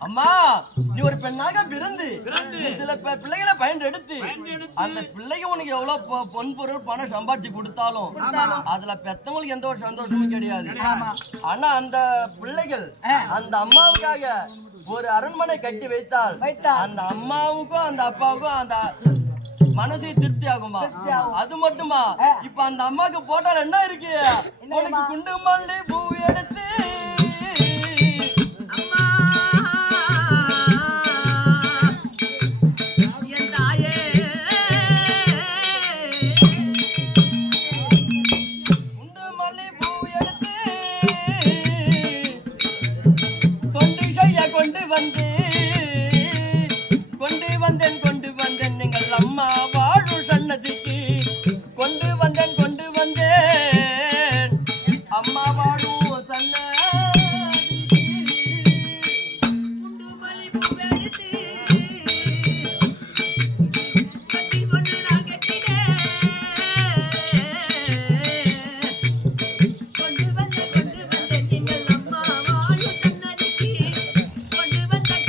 அம்மா நீ ஒரு பெண்ணாக பிறந்து சில பிள்ளைகளை பயன்படுத்தி அந்த பிள்ளைங்க உனக்கு எவ்வளவு பொன் பொருள் பணம் சம்பாதிச்சு கொடுத்தாலும் அதுல பெத்தவங்களுக்கு எந்த ஒரு சந்தோஷமும் கிடையாது. ஆனா அந்த பிள்ளைகள் அந்த அம்மாவுக்காக ஒரு அரண்மனை கட்டி வைத்தால் அந்த அம்மாவுக்கும் அந்த அப்பாவுக்கும் அந்த மனசு திருப்தி ஆகுமா? அது மட்டுமா இப்ப அந்த அம்மாவுக்கு போட்டால் என்ன இருக்கு? உனக்கு குண்டு மல்லி பூ எடுத்து கொண்டு வந்தேன் நீங்கள் அம்மா வாழும் சன்னதிக்கு கொண்டு வந்தேன் அம்மா வாழும் சன்னதிக்கு குண்டு மல்லி பூவெடுத்து கட்டி கொண்டு நான் கட்டினேன் கொண்டு வந்தேன் நீங்கள் அம்மா வாழும் சன்னதிக்கு கொண்டு வந்தேன்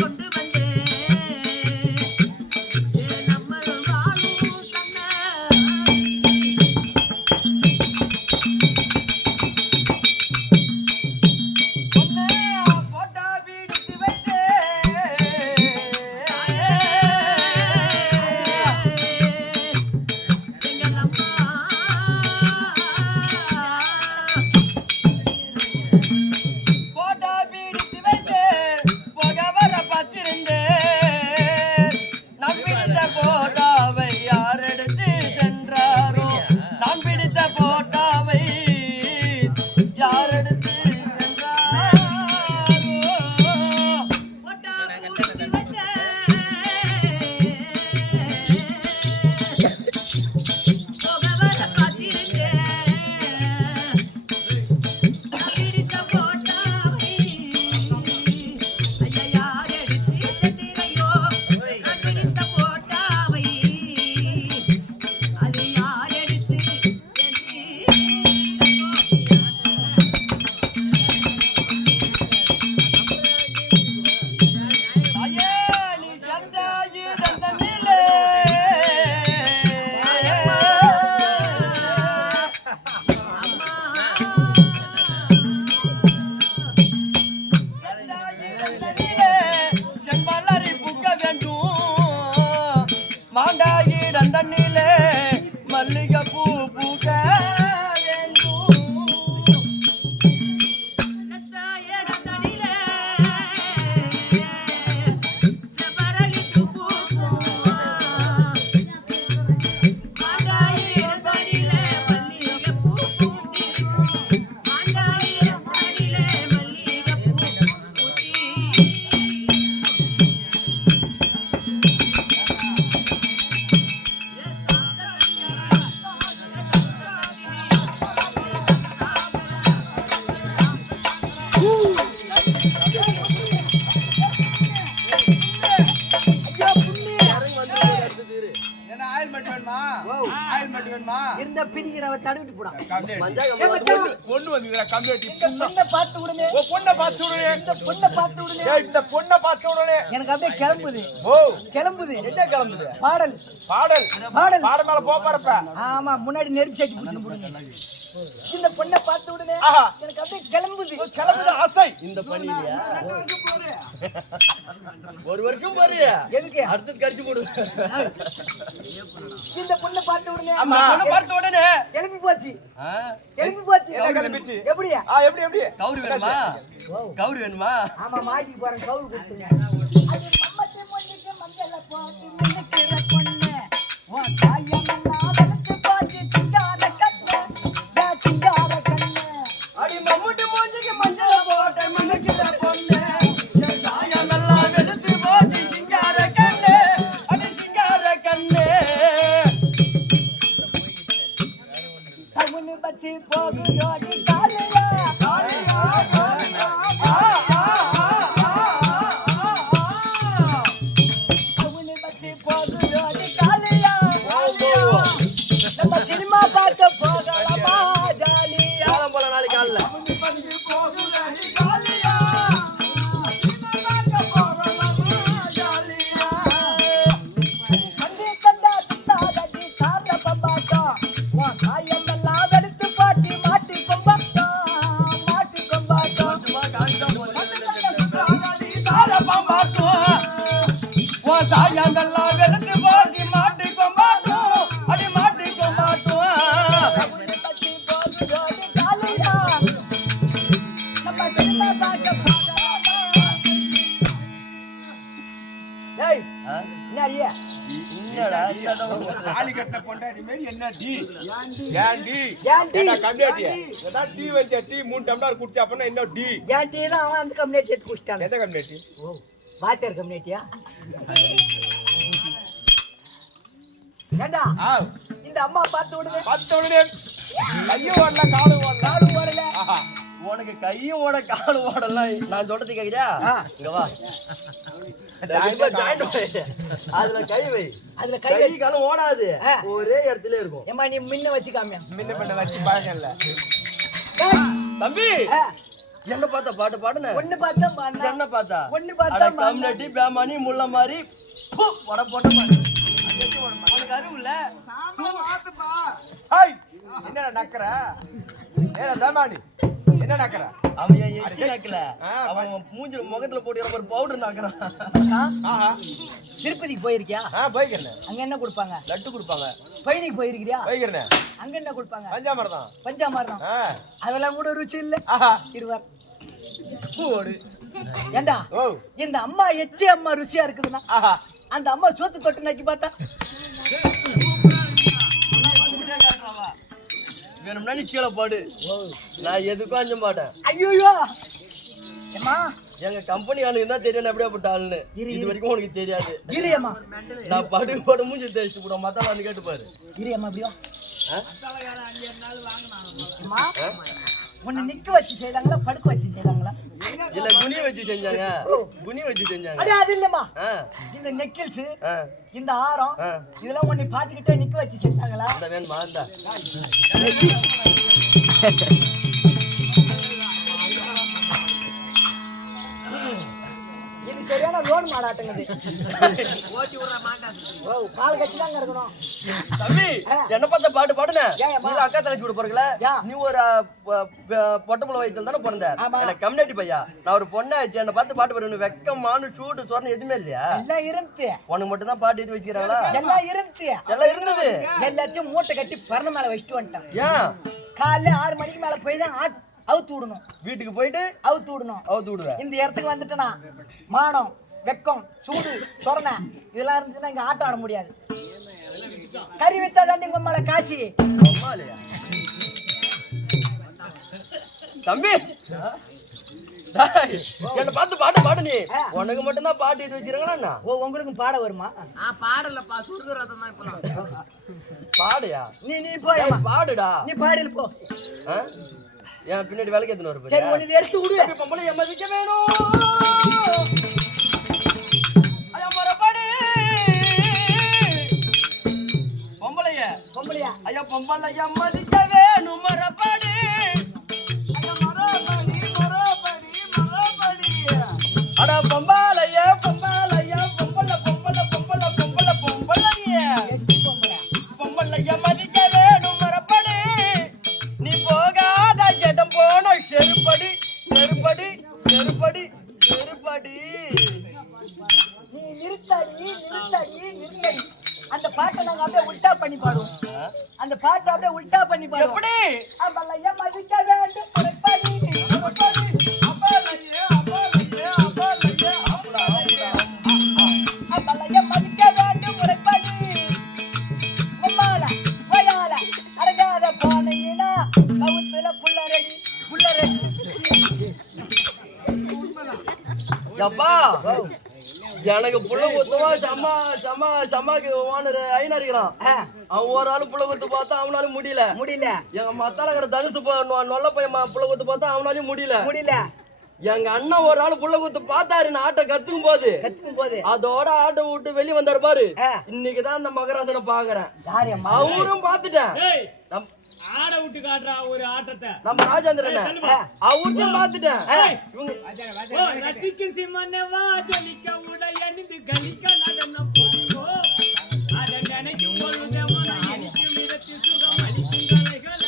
செம்பலரி புக்க வேண்டும் மாண்டாகிடம் தண்ணிலே மல்லிகை பூ பூக்க இருந்த பிரிக்கிறவ தடுவிட்டு போடா பொண்ணு வந்துடா கம்ப்ளீட் பொண்ணை பார்த்து உடனே பொண்ணை பார்த்து உடனே இந்த பொண்ணை பார்த்த உடனே எனக்கு அப்படியே கிளம்புது கிளம்புது என்ன கிளம்புது பாடல் பாடல் பாடல் பாட மேல போறப்ப ஆமா முன்னாடி நெருப்பு சட்டி பிடிச்சு இந்த பொண்ணை பார்த்த உடனே எனக்கு அப்படியே கிளம்புது ஆசை இந்த பண்ணியா ஒரு வருஷம் பாரு எதுக்கு அடுத்தது கடிச்சு போடு இந்த பொண்ணை பார்த்த உடனே பொண்ணை பார்த்த உடனே கிளம்பி போச்சு கிளம்பி போச்சு கிளம்பிச்சு எப்படியா எப்படி கவுரு வேணுமா கவுரு வேணுமா ஆமா மாட்டி போறேன் கவுரு கொடுத்துங்க அது மம்மத்தை மொழிக்கு மஞ்சள போட்டு மின்னுக்கிற பொண்ணு ஓ சாயம் நாவலுக்கு பாத்து சிங்கார கண்ணு சிங்கார கண்ணு அடி மம்முட்டி மூஞ்சிக்கு மஞ்சள போட்டு மின்னுக்கிற பொண்ணு சாயம் எல்லாம் வெளுத்து போட்டு சிங்கார கண்ணு அடி சிங்கார கண்ணு அவனு பச்சி போகுதோடி காலையா அவனு பச்சி போகுதோடி காலையா நம்ம சினிமா பார்க்க போகலாமா ஜாலியா போல நாளைக்கு காலைல சாயங்கள்லாம் வெளுத்து போட்டி மாட்டி கொம்பாட்டும் அடி மாட்டி கொம்பாட்டும் தாலி கட்டின பொண்டாட்டி மாதிரி என்ன டீ ஏன்டி கம்ப்ளீட் ஏதா டீ வச்ச டீ 3 டம்ளர் குடிச்சா அப்பனா என்ன டீ ஏன்டி தான் அவன் அந்த கம்ப்ளீட் எடுத்து குடிச்சான் எந்த கம்ப்ளீட் வாத்தியார் கம்யூனிட்டியா ஏண்டா இந்த அம்மா பார்த்த உடனே கையும் ஓடல காலும் ஓடல உனக்கு கையும் ஓட காலும் ஓடலாம் நான் சொல்றது கேக்குறியா இங்க வா அதுல கை வை அதுல கை காலம் ஓடாது ஒரே இடத்துல இருக்கும் ஏமா நீ முன்ன வச்சு காமியா முன்ன பண்ண வச்சு பாருங்கல்ல தம்பி என்ன பார்த்தா பாட்டு பாடுன ஒண்ணு பார்த்தா பாடுன என்ன பார்த்தா ஒண்ணு பார்த்தா கம்னட்டி பேமானி முள்ள மாதிரி வட போட்ட மாதிரி உனக்கு அறிவு இல்ல ஹாய் என்ன நக்கற ஏடா பேமானி என்ன நக்கற அவன் எச்சி நக்கல அவன் மூஞ்சில முகத்துல போட்டு ஒரு பவுடர் நக்கறான் ஆஹா திருப்பதிக்கு போயிருக்கியா போய்க்கிறேன் அங்க என்ன கொடுப்பாங்க லட்டு கொடுப்பாங்க பழனிக்கு போயிருக்கியா போய்க்கிறேன் அங்க என்ன கொடுப்பாங்க பஞ்சாமிர்தம் அதெல்லாம் கூட ருச்சி இல்ல இருவார் ஓடு ஏண்டா இந்த அம்மா எச்சி அம்மா ருசியா இருக்குதுன்னா அந்த அம்மா சோத்து தொட்டு நக்கி பார்த்தா வேணும்னா நீ கீழே பாடு நான் எதுக்கும் அஞ்ச மாட்டேன் ஐயோ ஏமா எங்க கம்பெனி ஆளுங்க தான் தெரியும் எப்படியாப்பட்ட ஆளுன்னு இது வரைக்கும் உனக்கு தெரியாது இரியம்மா நான் படு மூஞ்சி தேய்ச்சிட்டு போட மத்தால வந்து கேட்டு பாரு இரியம்மா அப்படியோ உன்னை நிக்க வச்சு செய்தாங்களா படுக்க வச்சு செய்தாங்களா இல்ல குனி வச்சு செஞ்சாங்க குனி வச்சு செஞ்சாங்க அட அது இல்லம்மா இந்த நெக்கில்ஸ் இந்த ஆரம் இதெல்லாம் உன்னை பாத்துக்கிட்டே நிக்க வச்சு செஞ்சாங்களா அந்த வேணுமா அந்த இது இது சரியான லோன் மாடாட்டுங்குது. ஓ கால் கட்டி தாங்க இருக்கணும். தம்பி என்ன பார்த்த பாட்டு பாடுன ஏன் நீ அக்கா தங்கச்சி கூட போறீங்களா நீ ஒரு பொட்டப்புல வயித்துல தானே பிறந்த எனக்கு கம்யூனிட்டி பையா நான் ஒரு பொண்ணு ஆச்சு என்ன பார்த்து பாட்டு பாடுவேன் வெக்கமான சூடு சொரணம் எதுவுமே இல்லையா எல்லாம் இருந்து உனக்கு மட்டும் தான் பாட்டு எடுத்து வச்சுக்கிறாங்களா எல்லாம் இருந்து எல்லாம் இருந்தது எல்லாத்தையும் மூட்டை கட்டி பரண மேல வச்சுட்டு வந்துட்டான். ஏன் காலைல 6 மணிக்கு மேல போய் தான் அவுத்து விடணும். வீட்டுக்கு போயிட்டு அவுத்து விடணும். அவுத்து விடுவேன் இந்த இடத்துக்கு வந்துட்டேனா மானம் வெக்கம் சூடு சொரணை இதெல்லாம் இருந்துச்சுன்னா இங்க ஆட்டம் ஆட முடியாது. கறி வித்தா தாண்டி உங்க மேல காட்சி தம்பி என்ன பார்த்து பாட்டு பாடு நீ உனக்கு மட்டும் தான் பாட்டு இது வச்சிருக்காங்களா ஓ உங்களுக்கு பாட வருமா? பாடலப்பா சுருகுறத தான் இப்ப பாடுயா நீ போய் பாடுடா நீ பாடில போ. ஏன் பின்னாடி வேலைக்கு எத்தனை வருது சரி ஒன்னு எடுத்து விடு. பொம்பளை எம்மதிக்க வேணும் ஐயா மரபாடு பொம்பளையா ஐயா பொம்பளை எம்மதிக்க வேணும் மரபாடு அட பொம்பளைய பொம்பளைய பொம்பளை பொம்பளை பொம்பளை பொம்பளை பொம்பளைய பொம்பளைய மதிக்க வேணும் மரபாடு நீ போகாத இடம் போன செருப்படி செருப்படி செருப்படி செருப்படி நீ நிறுத்தடி அந்த பாட்டை நாங்க அப்படியே உல்டா பண்ணி பாடுவோம். அந்த பாட்டை அப்படியே உல்டா பண்ணி பாடுவோம். எப்படி அம்பளைய மதிக்க வேண்டும் முறைப்படி அம்பளைய மதிக்க வேண்டும் முறைப்படி உம்மால வயால அடங்காத போனீங்கன்னா கவுத்துல புள்ளரடி அப்பா எனக்கு புள்ள குத்துவா சம்மாக்கு ஓனர் ஐநா இருக்கிறான் அவன் ஒரு ஆளு புள்ள குத்து பார்த்தா அவனால முடியல எங்க மத்தாலங்கிற தனுசு நொல்ல பையன் புள்ள குத்து பார்த்தா அவனாலையும் முடியல எங்க அண்ணன் ஒரு ஆளு புள்ள குத்து பார்த்தாரு நான் ஆட்டை கத்துக்கும் போது அதோட ஆட்டை விட்டு வெளியே வந்தாரு பாரு இன்னைக்குதான் அந்த மகராசனை பாக்குறேன் அவரும் பாத்துட்டேன் ஆட விட்டு காட்டுறா ஒரு ஆட்டத்தை நம்ம ராஜேந்திரன் அவரும் பாத்துட்டேன் ரசிக்கும் சிம்மனவா ஜலிக்க உடையணிந்து கலிக்க நடனம் போடுவோ அதை நினைக்கும் பொழுது மனம் இனிக்கும் இடத்தில் சுகம் அளிக்கும் கலைகள்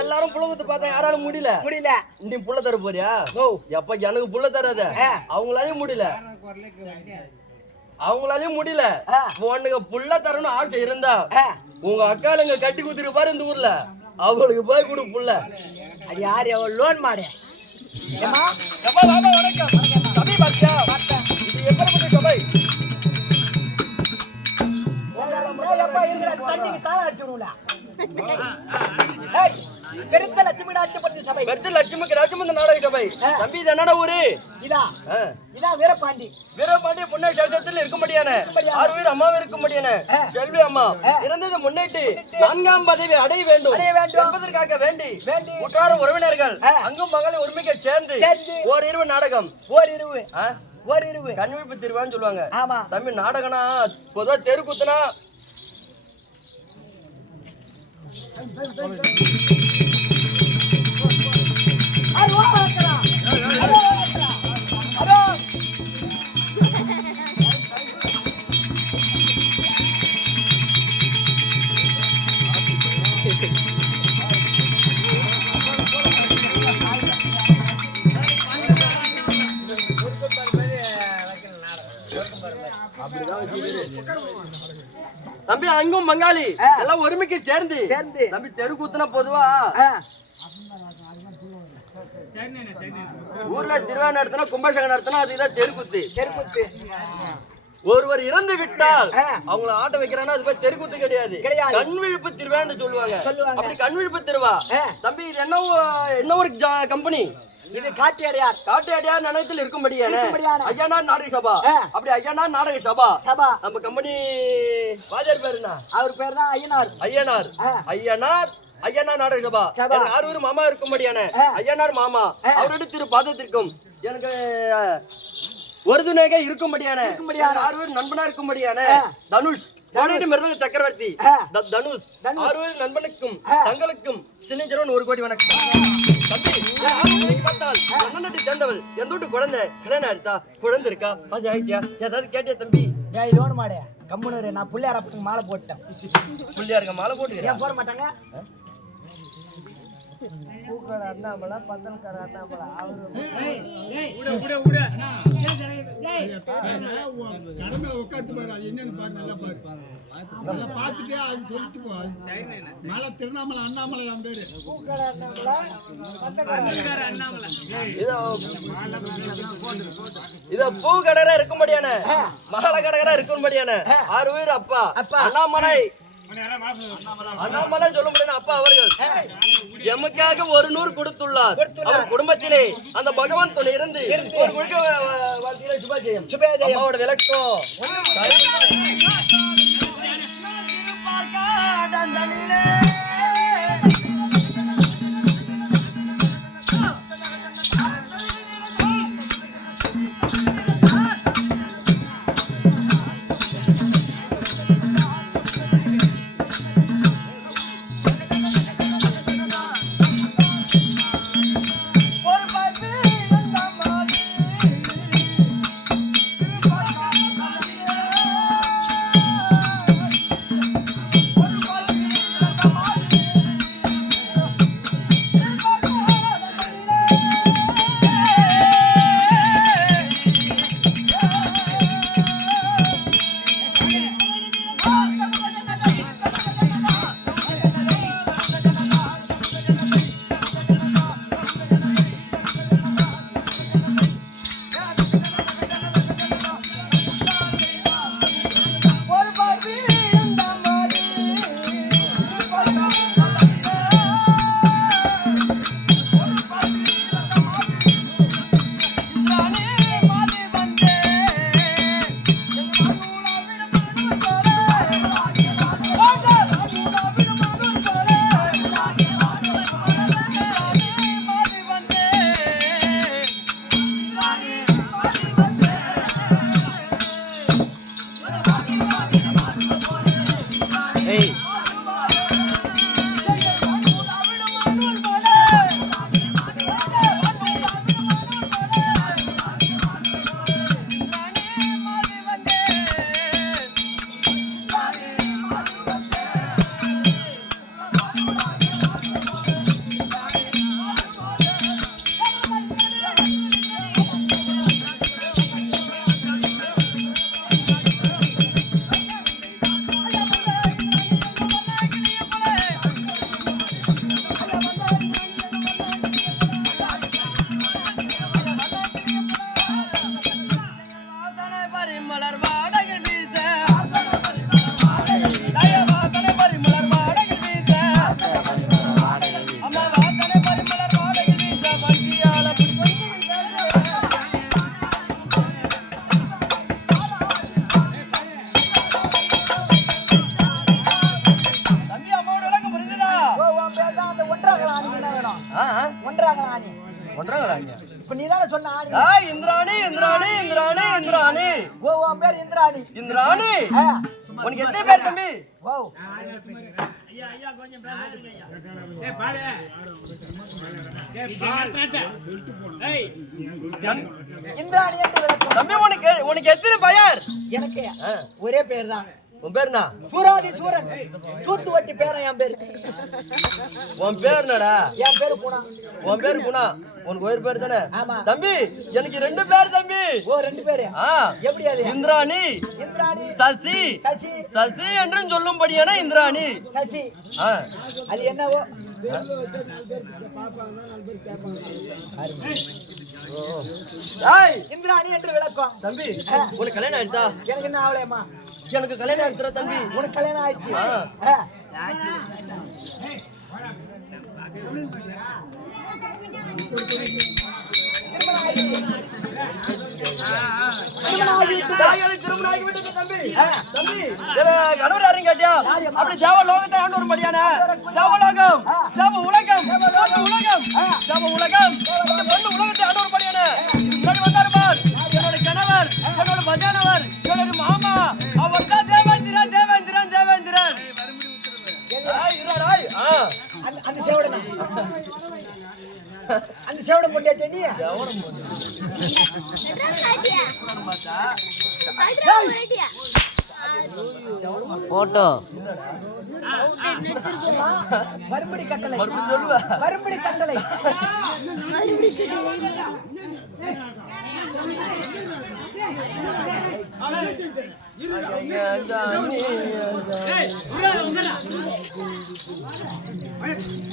எல்லாரும் புள்ள குத்து பார்த்தா யாராலும் முடியல நீ புள்ள தர போறியா எப்ப எனக்கு புள்ள தராத அவங்களாலையும் முடியல உனக்கு புள்ள தரணும் ஆசை இருந்தா உங்க அக்காளுங்க கட்டி குத்துரு பாரு இந்த ஊர்ல அவளுக்கு போய் கொடு புள்ள அது யாரு அவள் லோன் மாடு வணக்கம் சபை பாத்தியா இது எப்ப சபை தண்ணிக்கு தாளம் அடிச்சுடுல பெருத்த லட்சுமி ராஜ்யபதி சபை பெருத்த லட்சுமி நாடக சபை தம்பி இது என்னடா ஊரு இதா வீரபாண்டி பொண்ணை சேஷத்துல இருக்க முடியானே 6 பேர் அம்மாவே இருக்க முடியானே செல்வி அம்மா இறந்தது முன்னிட்டு 4ஆம் பதவி அடைய வேண்டும் என்பதற்காக வேண்டி உற்றார உறவினர்கள் அங்கும் மகளிர் உரிமைக்கு சேர்ந்து ஓரிரவு நாடகம் ஓரிரவு கண்விழிப்பு திருவான்னு சொல்லுவாங்க ஆமா தம்பி நாடகம்னா பொதுவா தெரு குத்துனா தம்பி அங்கும் பங்காளி எல்லாம் ஒருமைக்கு சேர்ந்து தம்பி தெரு குத்துனா பொதுவா ஊர்ல திருவிழா நடத்தினா கும்பாபிஷேகம் நடத்தினா அதுதான் தெருக்குத்து ஒருவர் இறந்து விட்டால் அவங்கள ஆட்ட வைக்கிறான்னா அது பேர் தெருக்குத்து கிடையாது கண்விழிப்பு திருவிழான்னு சொல்லுவாங்க அப்படி கண்விழிப்பு திருவா தம்பி இது என்ன ஒரு கம்பெனி இது காட்டியாடியார் நினைத்தில் இருக்கும்படியான ஐயனார் நாடக சபா அப்படி ஐயனார் நாடக சபா நம்ம கம்பெனி வாஜர் பேரு என்ன அவர் பேர் தான் ஐயனார் நாடக சபா 6 பேரும் மாமா இருக்கும்படியான ஐயனார் மாமா அவருடைய திரு பாதத்திற்கும் எனக்கு ஒரு துணையாக இருக்கும்படியான 6 பேர் நண்பனா இருக்கும்படியான கோடிட்டு மிருதங்க சக்கரவர்த்தி தனுஷ் ஆறுவரின் நண்பனுக்கும் தங்களுக்கும் சின்ன 1 கோடி வணக்கம். தம்பி பார்த்தால் அண்ணனடி சேர்ந்தவள் எந்த வீட்டு குழந்தை கல்யாணம் ஆயிடுதா? குழந்தை இருக்கா? அது ஆயிட்டியா? ஏதாவது கேட்டியா தம்பி? லோன் மாடே கம்முனு நான் பிள்ளையார மாலை போட்டேன். பிள்ளையாருங்க மாலை போட்டு போட மாட்டாங்க. பூக்கடை அண்ணாமலை பந்தல்கார அண்ணாமலை அவரு கடமையில உட்காந்து பாரு, அது என்னன்னு பாரு, நல்லா பாரு, நல்லா பார்த்துட்டே அது சொல்லிட்டு போ. மலை திருவண்ணாமலை அண்ணாமலை என் பேரு. பூக்கடை அண்ணாமலை இத பூ கடகரா இருக்கும்படியான மகள கடகரா இருக்கும்படியான 6 பேர் அப்பா அண்ணாமலை சொல்ல முடியாது. அப்பா அவர்கள் எமக்காக 100 கொடுத்துள்ளார். அவர் குடும்பத்திலே அந்த பகவான் துணை இருந்து ஒரு குழுக்க வாழ்க்கையில சுபாஜெயம் அம்மாவோட விளக்கம் இப்ப நீதானே சொன்ன ஆணி. இந்திராணி இந்திராணி இந்திராணி இந்திராணி. ஓ உன் பேர் இந்திராணி. இந்திராணி உனக்கு எத்தனை பேர் தம்பி? ஓ இந்திராணி என்று விளக்கம். தம்பி உனக்கு எத்தனை பையர்? எனக்கு ஒரே பேர் தான். உன் பேர் என்ன? சூராதி சூரன் சூத்து வட்டி பேரன் என் பேரு. உன் பேர் என்னடா? என் பேரு குணா. உன் பேர் குணா. உனக்கு ஒரு பேர் தானே? ஆமா தம்பி எனக்கு 2 பேர் தம்பி. ஓ 2 பேரு. எப்படி அது? இந்திராணி இந்திராணி சசி. சசி சசி என்று சொல்லும்படியான இந்திராணி. சசி அது என்னவோ இந்திராணி என்று விளக்கம். தம்பி உனக்கு கல்யாணம் ஆயிடுதா? எனக்கு என்ன ஆவலையம்மா? எனக்கு கல்யாணம் ஆயிடுச்சுடா தம்பி. உனக்கு கல்யாணம் ஆயிடுச்சு? திருமணம் ஆகிவிட்டது தம்பி. தம்பி கணவர் யாரும் கேட்டியா? அப்படி தேவ லோகத்தை ஆண்டு ஒரு மடியான தேவலோகம் தேவ உலகம் உலகம் தேவ உலகம் பொண்ணு உலகத்தை ஆண்டு ஒரு மடியான வந்தார் பார். என்னோட கணவர் என்னோட மதியானவர் என்னோட மாமா அவர் தான் தேவேந்திரா தேவேந்திரா அந்த சேவடனா அந்த சேவடம் போட்டியாச்சே நீ போட்டோ மறுபடி கட்டளை சொல்லுவ மறுபடி கட்டளை ஐயா